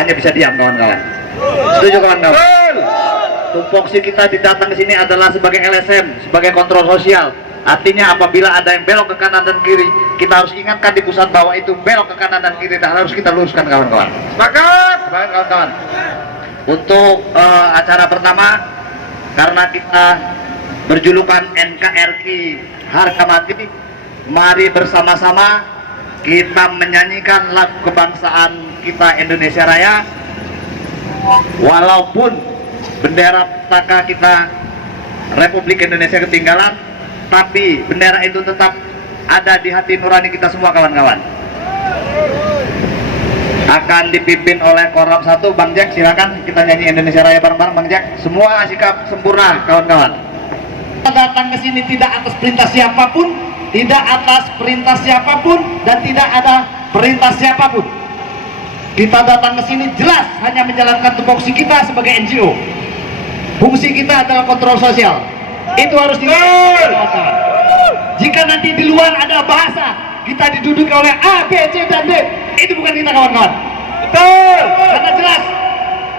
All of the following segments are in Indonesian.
hanya bisa diam kawan-kawan. Setuju kawan-kawan? Tupoksi kita datang ke sini adalah sebagai LSM, sebagai kontrol sosial. Artinya apabila ada yang belok ke kanan dan kiri, kita harus ingatkan di pusat bahwa itu belok ke kanan dan kiri dan harus kita luruskan kawan-kawan. Sepakat? Sepakat kawan-kawan. Untuk acara pertama, karena kita berjulukan NKRI harga mati, mari bersama-sama kita menyanyikan lagu kebangsaan kita Indonesia Raya. Walaupun bendera pusaka kita Republik Indonesia ketinggalan, tapi bendera itu tetap ada di hati nurani kita semua kawan-kawan. Akan dipimpin oleh Koram 1, Bang Jack, silakan kita nyanyi Indonesia Raya bareng-bareng Bang Jack. Semua sikap sempurna kawan-kawan. Kita datang ke sini tidak atas perintah siapapun, tidak atas perintah siapapun, dan tidak ada perintah siapapun. Kita datang ke sini jelas hanya menjalankan tupoksi kita sebagai NGO. Fungsi kita adalah kontrol sosial. Itu harus dilakukan. Jika nanti di luar ada bahasa, kita diduduki oleh A, B, C, dan D, itu bukan kita kawan-kawan. Betul. Karena jelas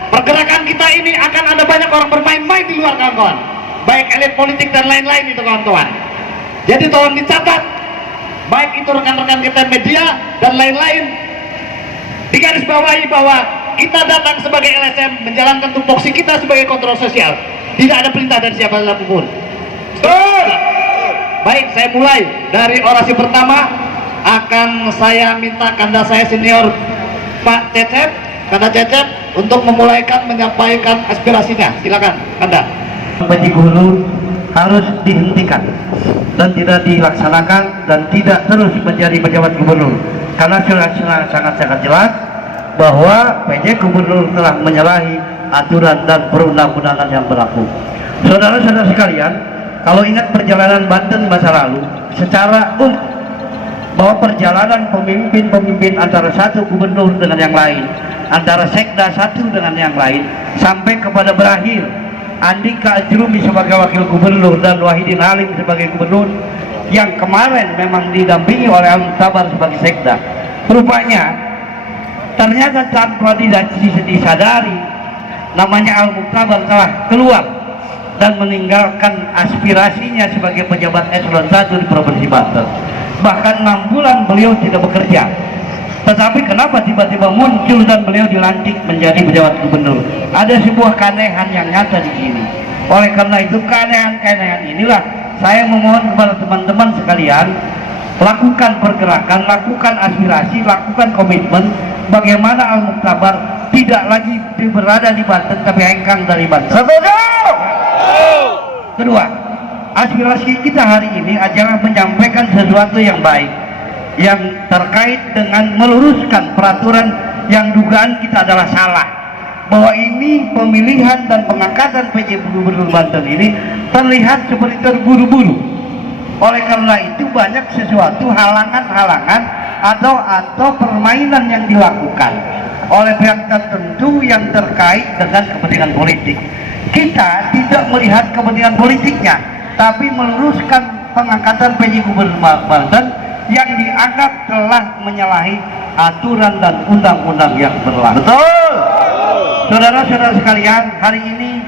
pergerakan kita ini akan ada banyak orang bermain-main di luar kawan-kawan, baik elit politik dan lain-lain itu kawan-kawan. Jadi tolong dicatat, baik itu rekan-rekan kita media dan lain-lain, digarisbawahi bahwa kita datang sebagai LSM menjalankan tupoksi kita sebagai kontrol sosial. Tidak ada perintah dari siapapun. Betul. Baik, saya mulai dari orasi pertama. Akan saya minta kanda saya senior Pak Cecep, Kanda Cecep, untuk memulaikan menyampaikan aspirasinya. Silakan Kanda. Pj Gubernur harus dihentikan dan tidak dilaksanakan dan tidak terus menjadi pejabat gubernur, karena sudah sangat jelas bahwa PJ Gubernur telah menyalahi aturan dan perundang-undangan yang berlaku. Saudara-saudara sekalian, kalau ingat perjalanan Banten masa lalu, secara bahwa perjalanan pemimpin antara satu gubernur dengan yang lain, antara sekda satu dengan yang lain, sampai kepada berakhir Andika Ajrumi sebagai wakil gubernur dan Wahidin Halim sebagai gubernur, yang kemarin memang didampingi oleh Al-Muktabar sebagai sekda. Rupanya ternyata tanpa disadari, namanya Al-Muktabar telah keluar dan meninggalkan aspirasinya sebagai pejabat eselon 1 di Provinsi Banten. Bahkan 6 bulan beliau tidak bekerja. Tetapi kenapa tiba-tiba muncul dan beliau dilantik menjadi pejabat gubernur? Ada sebuah keanehan yang nyata di sini. Oleh karena itu, keanehan-keanehan inilah saya memohon kepada teman-teman sekalian, lakukan pergerakan, lakukan aspirasi, lakukan komitmen. Bagaimana Al-Muktabar tidak lagi berada di Banten tapi hengkang dari Banten. Setuju. Kedua, aspirasi kita hari ini adalah menyampaikan sesuatu yang baik, yang terkait dengan meluruskan peraturan yang dugaan kita adalah salah, bahwa ini pemilihan dan pengangkatan PJ Gubernur Banten ini terlihat seperti terburu-buru. Oleh karena itu banyak sesuatu halangan-halangan atau permainan yang dilakukan oleh pihak tertentu yang terkait dengan kepentingan politik. Kita tidak melihat kepentingan politiknya, tapi meluruskan pengangkatan PJ Gubernur Banten yang dianggap telah menyalahi aturan dan undang-undang yang berlaku. Betul. Saudara-saudara sekalian, hari ini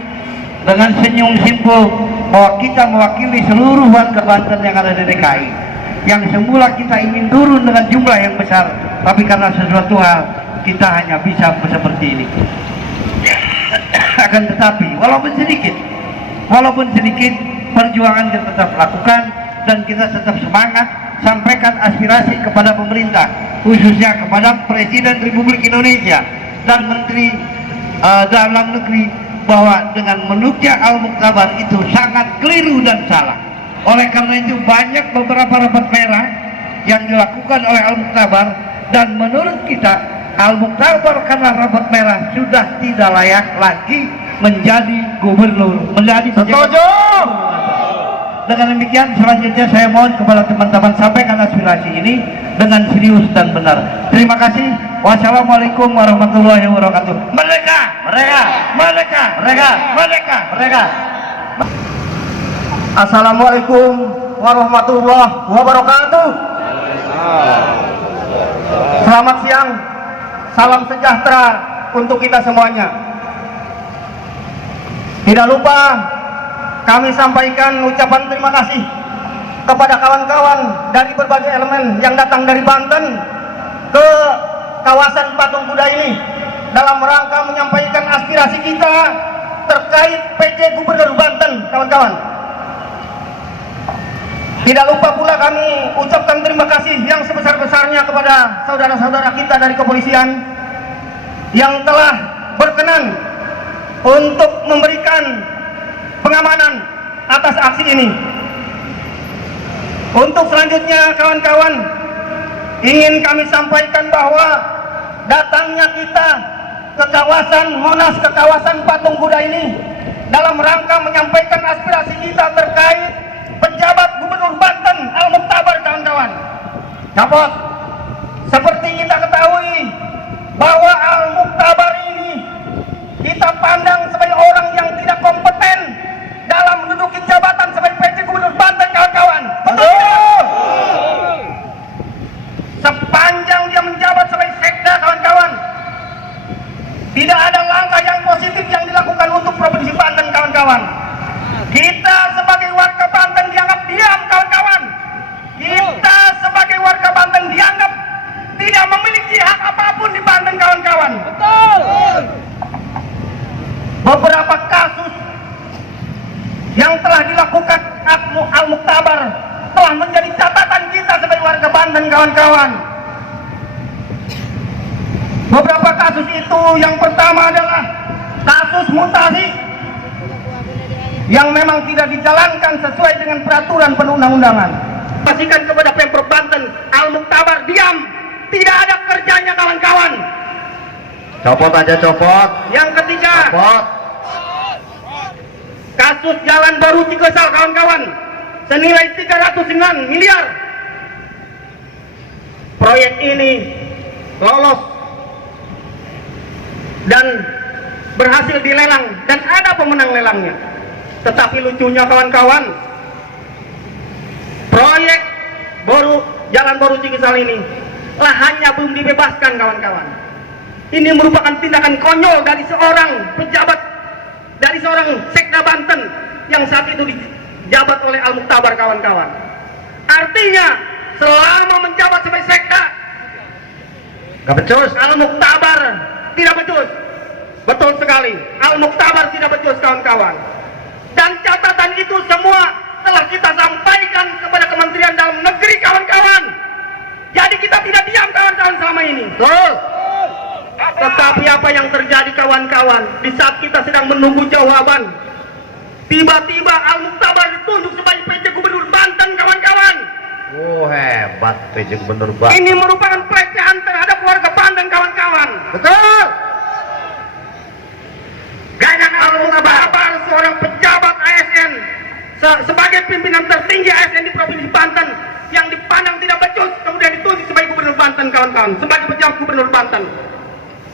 dengan senyum simpul bahwa kita mewakili seluruh warga Banten yang ada di DKI, yang semula kita ingin turun dengan jumlah yang besar, tapi karena sesuatu hal kita hanya bisa seperti ini. Akan tetapi walaupun sedikit perjuangan kita tetap lakukan dan kita tetap semangat sampaikan aspirasi kepada pemerintah, khususnya kepada Presiden Republik Indonesia dan Menteri Dalam Negeri, bahwa dengan menuknya Al-Muktabar itu sangat keliru dan salah. Oleh karena itu banyak beberapa rapat merah yang dilakukan oleh Al-Muktabar, dan menurut kita Al-Muktabar karena rapat merah sudah tidak layak lagi menjadi gubernur, menjadi pejabat. Dengan demikian selanjutnya saya mohon kepada teman-teman sampaikan aspirasi ini dengan serius dan benar. Terima kasih. Wassalamualaikum warahmatullahi wabarakatuh. Merdeka! Merdeka! Merdeka! Merdeka! Merdeka! Merdeka! Assalamualaikum warahmatullahi wabarakatuh. Selamat siang, salam sejahtera untuk kita semuanya. Tidak lupa kami sampaikan ucapan terima kasih kepada kawan-kawan dari berbagai elemen yang datang dari Banten ke kawasan Patung Kuda ini dalam rangka menyampaikan aspirasi kita terkait PJ Gubernur Banten, kawan-kawan. Tidak lupa pula kami ucapkan terima kasih yang sebesar-besarnya kepada saudara-saudara kita dari kepolisian yang telah berkenan untuk memberikan pengamanan atas aksi ini. Untuk selanjutnya, kawan-kawan, ingin kami sampaikan bahwa datangnya kita ke kawasan Monas, ke kawasan Patung Kuda ini dalam rangka menyampaikan aspirasi kita terkait penjabat Gubernur Banten Al-Muktabar, kawan-kawan. Dapat seperti kita ketahui bahwa Al-Muktabar ini kita pandang sebagai orang yang tidak kompeten dalam menduduki jabatan sebagai PJ Gubernur Banten, kawan-kawan. Betul. Sepanjang dia menjabat sebagai sekda, kawan-kawan, tidak ada langkah yang positif yang dilakukan untuk Provinsi Banten, kawan-kawan. Kita sebagai warga Banten dianggap diam, kawan-kawan. Kita sebagai warga Banten dianggap tidak memiliki hak apapun di Banten, kawan-kawan. Betul. Beberapa kasus yang telah dilakukan Al-Muktabar telah menjadi catatan kita sebagai warga Banten, kawan-kawan. Beberapa kasus itu, yang pertama adalah kasus mutasi yang memang tidak dijalankan sesuai dengan peraturan perundang-undangan. Pastikan kepada Pemprov Banten, Al-Muktabar diam, tidak ada kerjanya, kawan-kawan. Copot aja, copot. Yang ketiga, Copot. kasus Jalan Baru Cikesal, kawan-kawan, senilai 309 miliar. Proyek ini lolos dan berhasil dilelang dan ada pemenang lelangnya. Tetapi lucunya, kawan-kawan, proyek Jalan Baru Cikesal ini lahannya belum dibebaskan, kawan-kawan. Ini merupakan tindakan konyol dari seorang pejabat, dari seorang sekda Banten yang saat itu dijabat oleh Al-Muktabar, kawan-kawan. Artinya selama menjabat sebagai sekda, Gak becus. Al-Muktabar tidak becus. Betul sekali, Al-Muktabar tidak becus, kawan-kawan. Dan catatan itu semua telah kita sampaikan kepada Kementerian Dalam Negeri, kawan-kawan. Jadi kita tidak diam, kawan-kawan, selama ini. Betul. Tetapi apa yang terjadi, kawan-kawan, di saat kita sedang menunggu jawaban, tiba-tiba Al-Muktabar ditunjuk sebagai PJ Gubernur Banten, kawan-kawan. Oh, hebat PJ Gubernur Banten. Ini merupakan pelecehan terhadap warga Banten, kawan-kawan. Betul. Gayang Al-Muktabar, seorang pejabat ASN, sebagai pimpinan tertinggi ASN di Provinsi Banten, yang dipandang tidak becus, kemudian ditunjuk sebagai Gubernur Banten, kawan-kawan, sebagai pejabat Gubernur Banten.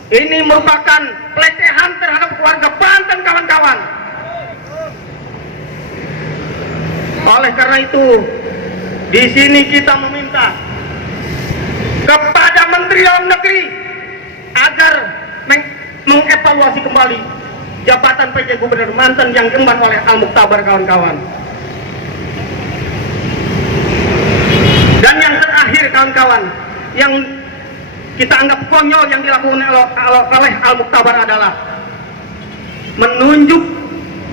Ini merupakan pelecehan terhadap warga Banten, kawan-kawan. Oleh karena itu, di sini kita meminta kepada Menteri Dalam Negeri agar mengevaluasi kembali jabatan PJ Gubernur Banten yang diemban oleh Al-Muktabar, kawan-kawan. Dan yang terakhir, kawan-kawan, yang kita anggap konyol yang dilakukan oleh Al-Muktabar adalah menunjuk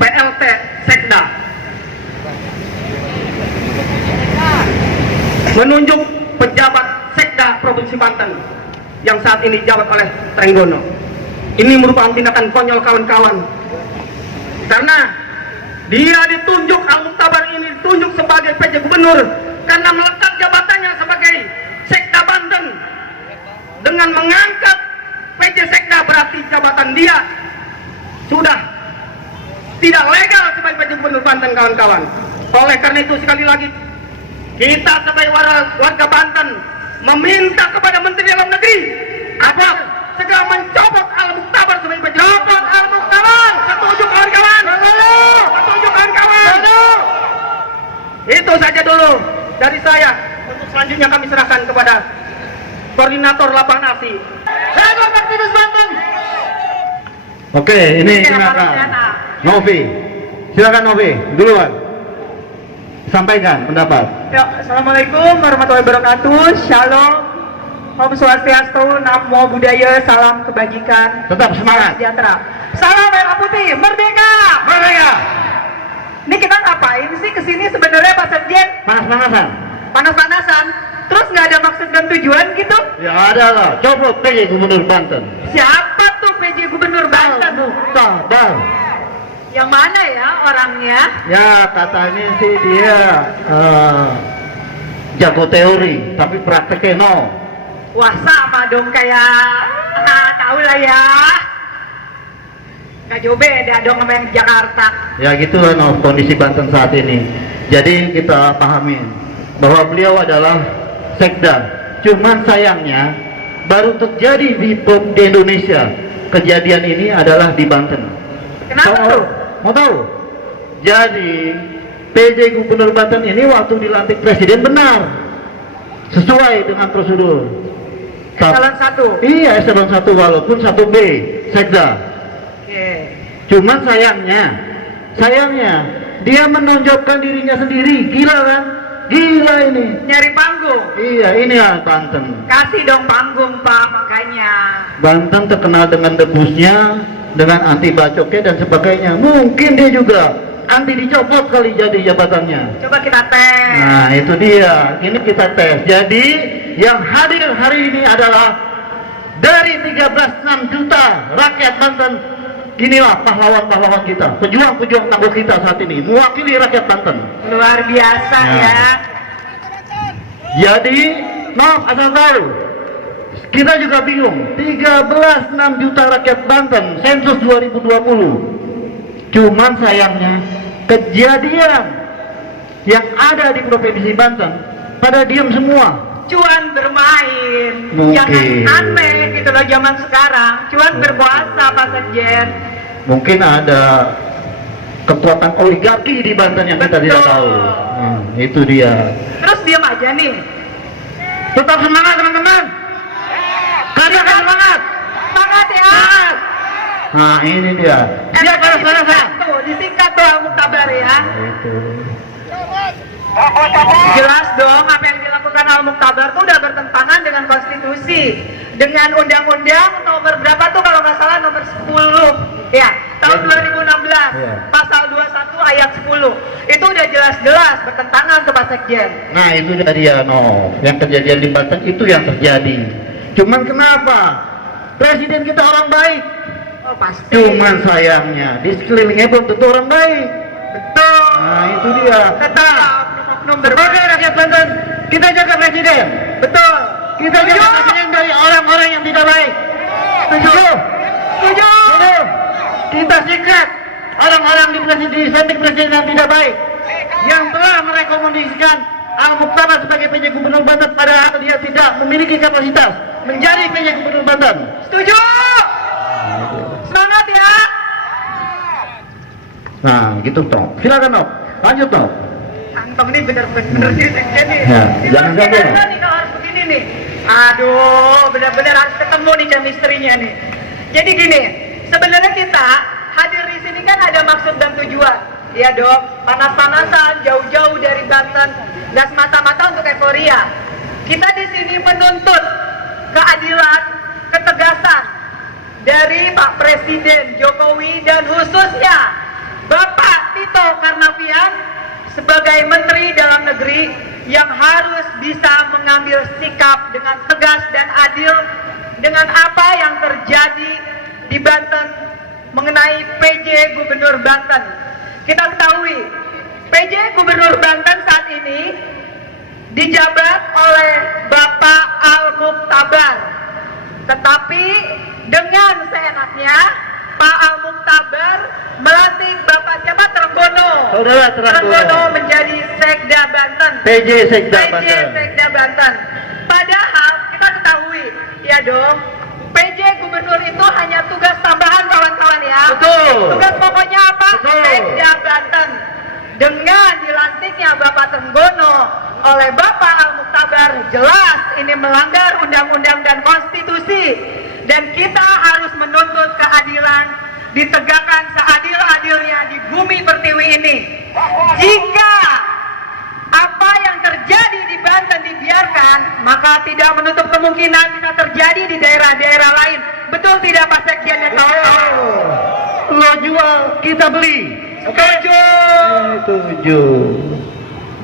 PLT Sekda, menunjuk pejabat Sekda Provinsi Banten yang saat ini dijabat oleh Trenggono. Ini merupakan tindakan konyol, kawan-kawan, karena dia ditunjuk, Al-Muktabar ini ditunjuk sebagai PJ Gubernur karena melekat jabatannya sebagai Sekda Banten. Dengan mengangkat PJ Sekda berarti jabatan dia sudah tidak legal sebagai PJ Gubernur Banten, kawan-kawan. Oleh karena itu, sekali lagi kita sebagai warga Banten meminta kepada Menteri Dalam Negeri agar segera mencopot Al-Muktabar sebagai PJ. Copot Al-Muktabar. Setuju, kawan-kawan? Setuju, kawan-kawan? Itu saja dulu dari saya. Untuk selanjutnya kami serahkan kepada Koordinator Lapangan Aksi. Sahabat aktivis Banten, Oke, ini Oke, silakan. Pak Novi. Silakan Novi, duluan. Sampaikan pendapat. Ya, Assalamualaikum warahmatullahi wabarakatuh. Shalom. Om Swastiastu, Namo Buddhaya, salam kebajikan. Tetap semangat. Sejahtera. Salam merah putih, merdeka. Merdeka. Ini kita ngapain sih kesini sebenarnya Pak Sekjen? Panas-panasan. Panas-panasan. Terus nggak ada maksud dan tujuan gitu? Ya ada lah. Copot PJ Gubernur Banten. Siapa tuh PJ Gubernur Banten? Bal. Yang mana ya orangnya? Ya katanya sih dia jago teori, tapi prakteknya no. Wah sama dong kayak, tahu lah ya. Gak jauh beda dong sama yang di Jakarta. Ya gitu lah no, kondisi Banten saat ini. Jadi kita pahamin bahwa beliau adalah sekda. Cuman sayangnya baru terjadi di Indonesia. Kejadian ini adalah di Banten. Kenapa tuh? Mau tahu? Jadi PJ Gubernur Banten ini waktu dilantik presiden benar, sesuai dengan prosedur. Eselon 1. Iya, eselon 1 walaupun 1B sekda. Oke. Cuman sayangnya dia menonjolkan dirinya sendiri. Gila kan? Gila ini. Nyari panggung. Iya, ini ya Banten. Kasih dong panggung Pak, makanya. Banten terkenal dengan debusnya, dengan anti bacoknya dan sebagainya. Mungkin dia juga anti dicopot kali jadi jabatannya. Coba kita tes. Nah itu dia, ini kita tes. Jadi yang hadir hari ini adalah dari 13,6 juta rakyat Banten. Inilah pahlawan-pahlawan kita, pejuang-pejuang tangguh kita saat ini, mewakili rakyat Banten. Luar biasa Nah. ya. Jadi, asal tahu, kita juga bingung. 13,6 juta rakyat Banten, sensus 2020. Cuman sayangnya, kejadian yang ada di Provinsi Banten pada diam semua. Cuan bermain. Mungkin. Jangan aneh gitu loh zaman sekarang. Cuan berkuasa Pak Sekjen. Mungkin ada kekuatan oligarki di Banten yang kita tidak Betul. tahu. Itu dia. Terus diam aja nih. Tetap semangat teman-teman. Katakan semangat. Semangat ya. Nah ini dia. Dia panas-panasan. Tuh, disingkat tuh Al Muktabar ya. Itu. Jelas dong apa yang dilakukan Al Muktabar tuh udah bertentangan dengan konstitusi, dengan undang-undang nomor berapa tuh kalau nggak salah nomor 10 ya tahun 2016 Ya. pasal 21 ayat 10 itu udah jelas-jelas bertentangan tuh Pak Sekjen. Nah itu dia no. Yang kejadian di Banten itu yang terjadi. Cuman kenapa? Presiden kita orang baik. Oh pasti. Cuman sayangnya di sekelilingnya belum tentu orang baik. Betul. Nah itu dia. Tetap oknum Sebagai rakyat Banten, kita jaga presiden. betul. Kita jaga presiden dari orang-orang yang tidak baik. Setuju? Setuju. Setuju? Kita sikat orang-orang di samping presiden yang tidak baik, yang telah merekomendasikan Al Muktabar sebagai PJ Gubernur Banten padahal dia tidak memiliki kapasitas menjadi PJ Gubernur Banten. Setuju. Semangat ya. Nah, gitu toh. Silakan toh. Lanjut toh. Kantong ini bener-bener sih Sekjen nih. Ya, Di jangan Mas sampai. Kenapa nih kalau harus begini nih. Aduh, bener-bener harus ketemu nih chemistry-nya nih. Jadi gini, sebenarnya kita hadir di sini kan ada maksud dan tujuan. Iya dong, panas-panasan, jauh-jauh dari Banten, nggak semata-mata untuk euforia. Kita di sini menuntut keadilan, ketegasan dari Pak Presiden Jokowi dan khususnya Bapak Tito Karnavian sebagai Menteri Dalam Negeri yang harus bisa mengambil sikap dengan tegas dan adil dengan apa yang terjadi di Banten mengenai PJ Gubernur Banten. Kita ketahui PJ Gubernur Banten saat ini dijabat oleh Bapak Al Muktabar, tetapi dengan seenaknya Pak Al Muktabar melantik Bapak siapa? Trenggono. Saudara Trenggono menjadi Sekda Banten. PJ Sekda PJ Banten. Sekda Banten. Padahal kita ketahui, ya dong, PJ Gubernur itu hanya tugas tambahan kawan-kawan ya. Betul. Tugas pokoknya apa? Betul. Sekda Banten. Dengan dilantiknya Bapak Trenggono oleh Bapak Al Muktabar, jelas ini melanggar undang-undang dan konstitusi. Dan kita harus menuntut keadilan ditegakkan seadil-adilnya di bumi pertiwi ini. Jika apa yang terjadi di Banten dibiarkan, maka tidak menutup kemungkinan bisa terjadi di daerah-daerah lain. Betul tidak Pak Sekjen dan kawan-kawan? Lo jual, kita beli. Setuju. Setuju.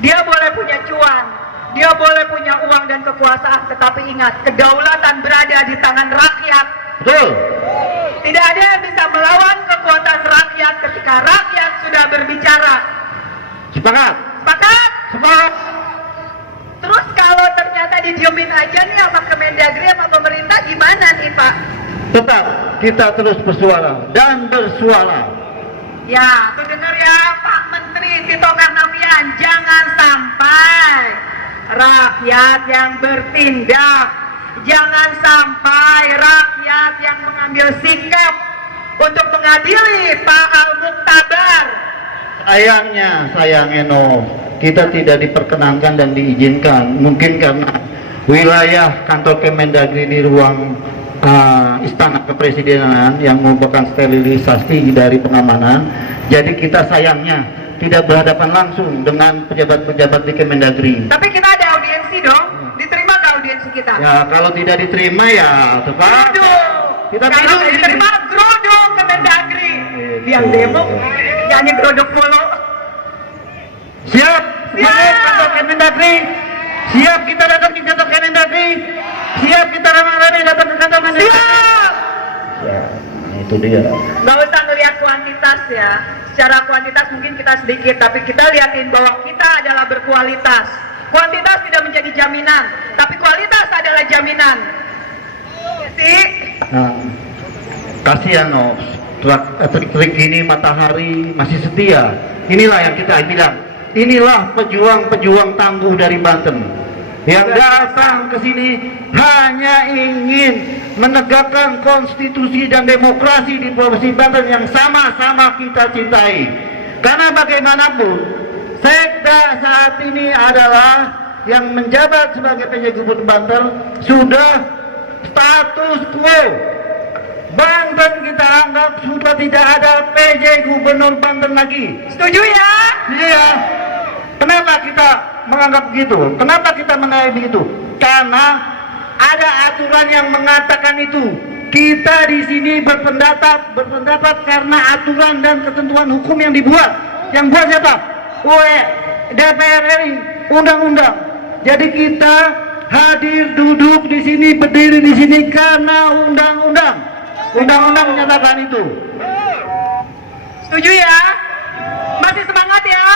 Dia boleh punya cuan, dia boleh punya uang dan kekuasaan, tetapi ingat, kedaulatan berada di tangan rakyat. Betul. Tidak ada yang bisa melawan kekuatan rakyat ketika rakyat sudah berbicara. Sepakat. Sepakat? Sepakat. Terus kalau ternyata didiemin aja nih sama Kemendagri sama pemerintah, gimana nih Pak? Tetap kita terus bersuara dan bersuara. Ya, tuh dengar ya Pak Menteri Tito Karnavian, jangan sampai rakyat yang bertindak, jangan sampai rakyat yang mengambil sikap untuk mengadili Pak Al-Muqtabar. Sayangnya no, kita tidak diperkenankan dan diizinkan, mungkin karena wilayah kantor Kemendagri di ruang Istana Kepresidenan yang merupakan sterilisasi dari pengamanan. Jadi kita sayangnya tidak berhadapan langsung dengan pejabat-pejabat di Kemendagri. Tapi kita ada audiensi dong, diterima ke audiensi kita? Ya kalau tidak diterima ya tetap kita kalau tidur tidak di diterima, sini. gerodok Kemendagri. Yang demo, nyanyi gerodok mulu. Siap sebagai kantor Kemendagri. Siap kita datang ke kantor Kemendagri. Siap kita ramai-ramai datang ke kantor Kemendagri. Siap! Ya, itu dia. Nggak usah ngelihat kuantitas ya. Secara kuantitas mungkin kita sedikit, tapi kita lihatin bahwa kita adalah berkualitas. Kuantitas tidak menjadi jaminan, tapi kualitas adalah jaminan. Sih? Nah, kasihan no, trik ini matahari masih setia. Inilah yang kita bilang. Inilah pejuang-pejuang tangguh dari Banten yang datang ke sini hanya ingin menegakkan konstitusi dan demokrasi di Provinsi Banten yang sama-sama kita cintai. Karena bagaimanapun Sekda saat ini adalah yang menjabat sebagai PJ Gubernur Banten sudah status quo. Banten kita anggap sudah tidak ada PJ Gubernur Banten lagi. Setuju ya? Iya. Kenapa kita menganggap begitu? Kenapa kita menilai begitu? Karena ada aturan yang mengatakan itu. Kita di sini berpendapat karena aturan dan ketentuan hukum yang dibuat. Yang buat siapa? DPR RI, undang-undang. Jadi kita hadir, duduk di sini, berdiri di sini karena undang-undang. Undang-undang menyatakan itu. Setuju ya? Masih semangat ya?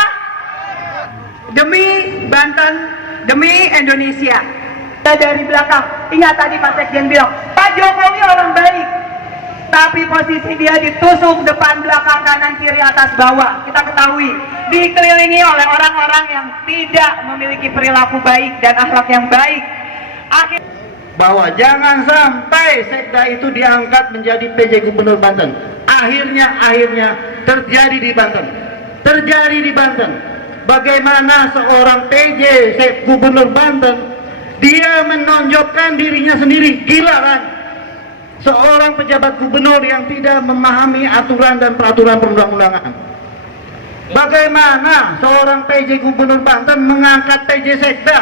Demi Banten, demi Indonesia. Kita dari belakang, ingat tadi Pak Sekjen bilang, Pak Jokowi orang baik, tapi posisi dia ditusuk depan, belakang, kanan, kiri, atas, bawah. Kita ketahui, dikelilingi oleh orang-orang yang tidak memiliki perilaku baik dan akhlak yang baik. Bahwa jangan sampai Sekda itu diangkat menjadi PJ Gubernur Banten. Akhirnya terjadi di Banten. Terjadi di Banten. Bagaimana seorang PJ Gubernur Banten dia menonjolkan dirinya sendiri, gila kan? Seorang pejabat gubernur yang tidak memahami aturan dan peraturan perundang-undangan. Bagaimana seorang PJ Gubernur Banten mengangkat PJ Sekda,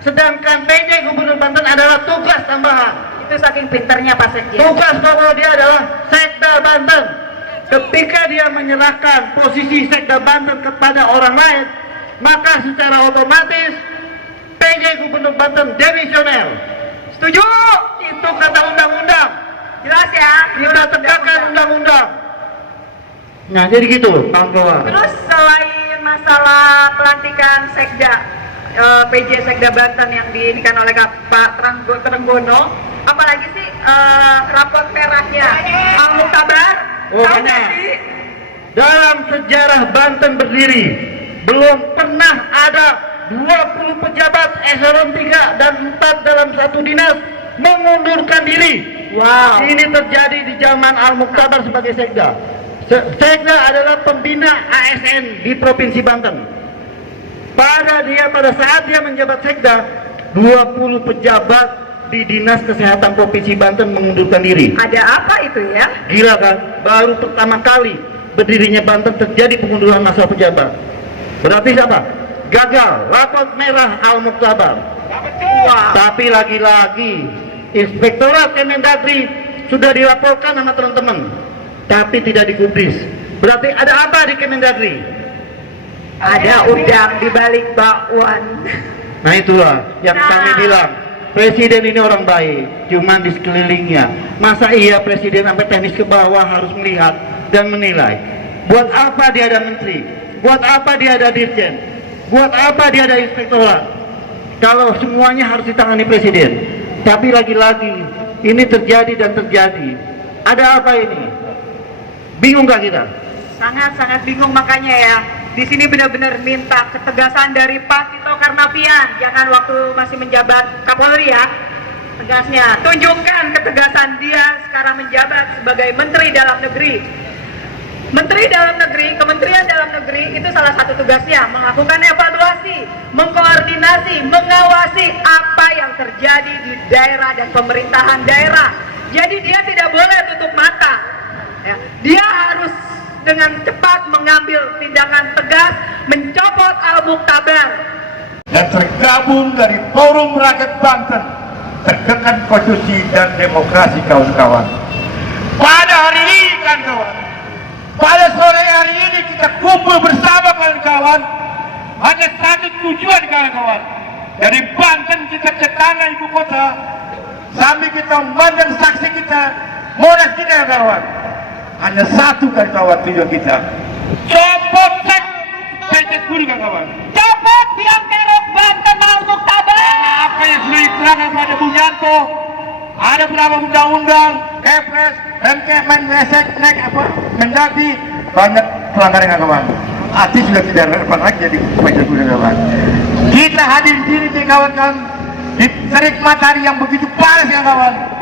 sedangkan PJ Gubernur Banten adalah tugas tambahan. Itu saking pinternya Pak Sekjen. Tugas pokok dia adalah Sekda Banten. Ketika dia menyerahkan posisi Sekda Banten kepada orang lain, maka secara otomatis PJ Gubernur Banten demisioner. Setuju? Itu kata undang-undang. Jelas ya? Kita tegakkan undang-undang. Nah jadi gitu kawan-kawan. Terus selain masalah pelantikan Sekda, PJ Sekda Banten yang diinikan oleh Pak Trenggono, apalagi sih rapot merahnya Al-Muqtabar? Oh, tahu benar. nggak sih? Dalam sejarah Banten berdiri belum pernah ada 20 pejabat eselon 3 dan 4 dalam satu dinas mengundurkan diri. Wow. Ini terjadi di zaman Al-Muqtabar sebagai Sekda. Sekda adalah pembina ASN di Provinsi Banten. Pada saat dia menjabat Sekda, 20 pejabat di Dinas Kesehatan Provinsi Banten mengundurkan diri. Ada apa itu ya? Gila kan? Baru pertama kali berdirinya Banten terjadi pengunduran masa pejabat. Berarti siapa? Gagal. Rapot merah Al-Muktabar. Tapi lagi-lagi Inspektorat Kemendagri sudah dilaporkan sama teman-teman, tapi tidak digubris. Berarti ada apa di Kemendagri? Ada udang di balik bakwan. Nah itulah yang kami bilang, presiden ini orang baik, cuman di sekelilingnya. Masa iya presiden sampai teknis ke bawah harus melihat dan menilai? Buat apa dia ada menteri? Buat apa dia ada dirjen? Buat apa dia ada inspektorat? Kalau semuanya harus ditangani presiden. Tapi lagi-lagi ini terjadi dan terjadi. Ada apa ini? Bingung gak kita? Sangat-sangat bingung, makanya ya. Di sini benar-benar minta ketegasan dari Pak Tito Karnavian. Jangan waktu masih menjabat Kapolri ya. Tegasnya, tunjukkan ketegasan dia sekarang menjabat sebagai Menteri Dalam Negeri. Menteri Dalam Negeri, Kementerian Dalam Negeri itu salah satu tugasnya melakukan evaluasi, mengkoordinasi, mengawasi apa yang terjadi di daerah dan pemerintahan daerah. Jadi dia tidak boleh tutup mata. Ya. Dia harus dengan cepat mengambil tindakan tegas, mencopot Al-Muktabar. Dan tergabung dari Forum Rakyat Banten, Tegakkan Konstitusi dan Demokrasi, kawan-kawan. Pada hari ini kan kawan, pada sore hari ini kita kumpul bersama kawan-kawan, hanya satu tujuan kawan-kawan. Dari Banten kita ke tanah ibu kota, sambil kita memandang saksi kita, Monas kita kawan. Hanya satu kawan tujuan kita, copot PJ Guru kawan. Copot biang kerok Banten Al-Muktabar. Apa yang sudah diterangkan pada Bung Yanto, ada beberapa undang-undang, Kepres, Kemen, Mesek, Nek, Mendagri, banyak pelanggaran kawan. Arti sudah tidak relevan lagi jadi PJ Guru kawan. Kita hadir di sini kawan-kawan, di terik matahari yang begitu panas kawan.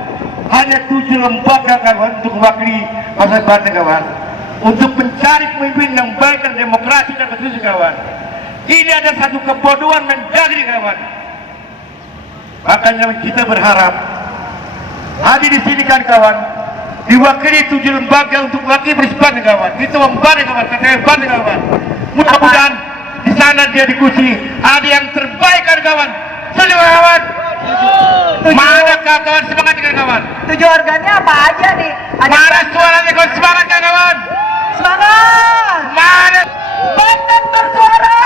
Hanya 7 lembaga kawan untuk mewakili masyarakat Banten kawan, untuk mencari pemimpin yang baik dan demokrasi dan konstitusi kawan. Ini ada satu kebodohan Mendagri kawan. Makanya kita berharap hadir di sini kan kawan, diwakili 7 lembaga untuk mewakili Banten kawan. Kita membantu kawan, KTP Banten kawan. Mudah-mudahan di sana dia dikunci ada yang terbaik kan kawan. Setuju kawan? Mana kawan semangat kawan? 7 organnya apa aja nih? Mana suaranya kawan semangat kawan? Semangat! Mana? Banten bersuara!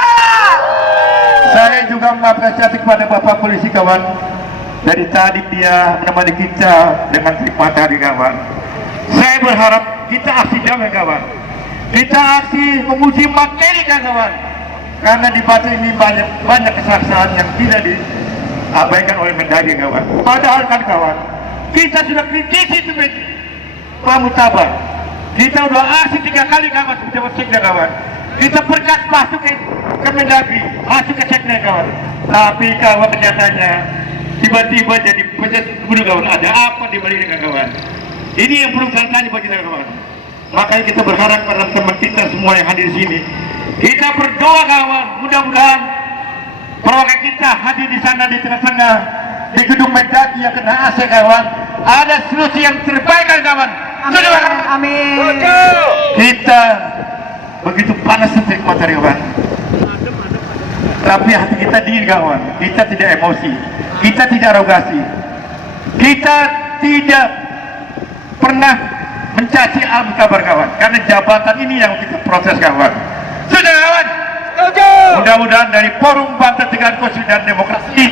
Saya juga mengapresiasi kepada Bapak Polisi kawan. Dari tadi dia menemani kita dengan terik matahari kawan. Saya berharap kita aksi damai kawan. Kita aksi menguji materi kawan. Karena di Banten ini banyak kesalahan yang tidak diabaikan oleh Mendagri kawan. Padahal kan kawan, kita sudah kritisi itu Pak Muktabar. Kita udah aksi 3 kali kawan pejabat sekda kawan. Kita berkas masuk ke Mendagri, masuk ke sekda kawan. Tapi kawan kenyataannya tiba-tiba jadi pejabat guru kawan. Ada apa di balik ini kawan? Ini yang perlu saya tanya bagi kita kawan. Makanya kita berharap pada teman kita semua yang hadir di sini. Kita berdoa kawan, mudah-mudahan perwakilan kita hadir di sana di tengah-tengah di gedung Mendagri yang kena AC kawan. Ada solusi yang terbaik kawan. Amin. Amin. Kita begitu panas terik matahari kawan. Tapi hati kita dingin kawan. Kita tidak emosi. Kita tidak arogasi. Kita tidak pernah mencaci Al-Muktabar kawan. Karena jabatan ini yang kita proses kawan. Sudah kawan? Mudah-mudahan dari Forum Banten Tegakkan Konstitusi dan Demokrasi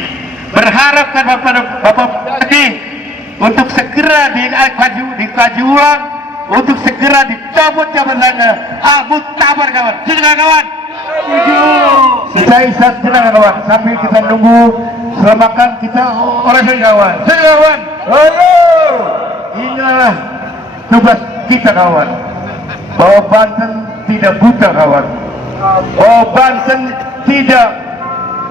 berharap kepada Bapak Bupati untuk segera dikaji ulang, untuk segera dicabut jabatannya Al-Muktabar kawan. Sudah kawan? Saya sejenak kawan, sambil kita nunggu selamatkan kita orasi kawan. Sudah kawan? Inilah tugas kita kawan, bahwa Banten tidak buta kawan, bahwa Banten tidak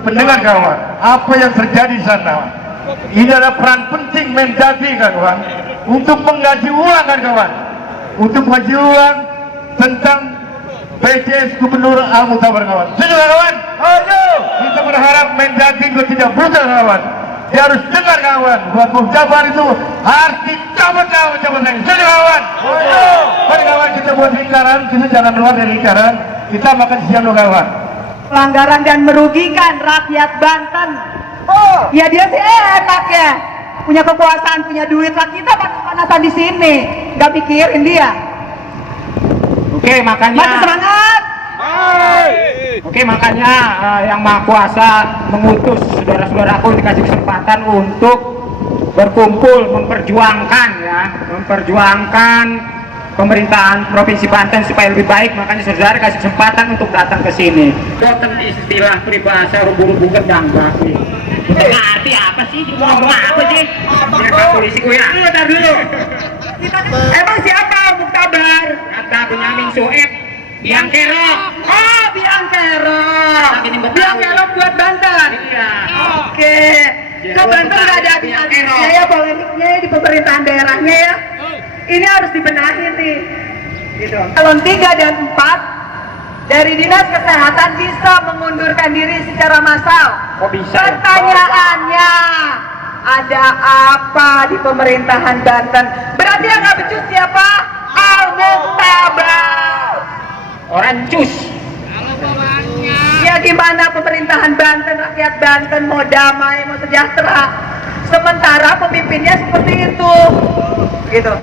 mendengar kawan apa yang terjadi di sana. Ini adalah peran penting Mendagri kawan, untuk mengkaji ulang kawan, untuk mengkaji ulang tentang PJS Gubernur Al-Muktabar kawan. Setuju kawan? Kita berharap Mendagri juga tidak buta kawan. dia harus dengar kawan. Buat Bung Jabar itu harus dicabut kawan, cabut lagi. Jadi kawan. Mari kawan kita buat lingkaran, kita jangan keluar dari lingkaran. Kita makan siang lo kawan. Pelanggaran dan merugikan rakyat Banten. Oh, ya dia sih enak ya. Punya kekuasaan, punya duit lah, kita panas-panasan di sini. Gak pikirin dia. Oke, makanya Masih semangat. Oke, makanya yang Maha Kuasa mengutus saudara-saudaraku dikasih kesempatan untuk berkumpul memperjuangkan pemerintahan Provinsi Banten supaya lebih baik. Makanya saudara kasih kesempatan untuk datang ke sini. Boten istilah peribahasa rubu-rubu gedang berarti. Ngerti apa sih? Ngomong apa sih? Biar polisi gue ya. Bentar dulu. Emang siapa Muktabar? Kata Benyamin Sueb. Biang kerok. Oh, biang kerok. Biang kerok buat Banten. Iya. Oke. Kok Banten nggak ada habis-habisnya ya polemiknya ya di pemerintahan daerahnya ya. Ini harus dibenahi nih. Gitu. Calon 3 dan 4 dari Dinas Kesehatan bisa mengundurkan diri secara massal. Kok bisa? Pertanyaannya, ada apa di pemerintahan Banten? Berarti yang nggak becus siapa? Al-Muktabar. Orang cus. Ya gimana pemerintahan Banten, rakyat Banten mau damai, mau sejahtera. Sementara pemimpinnya seperti itu. Gitu.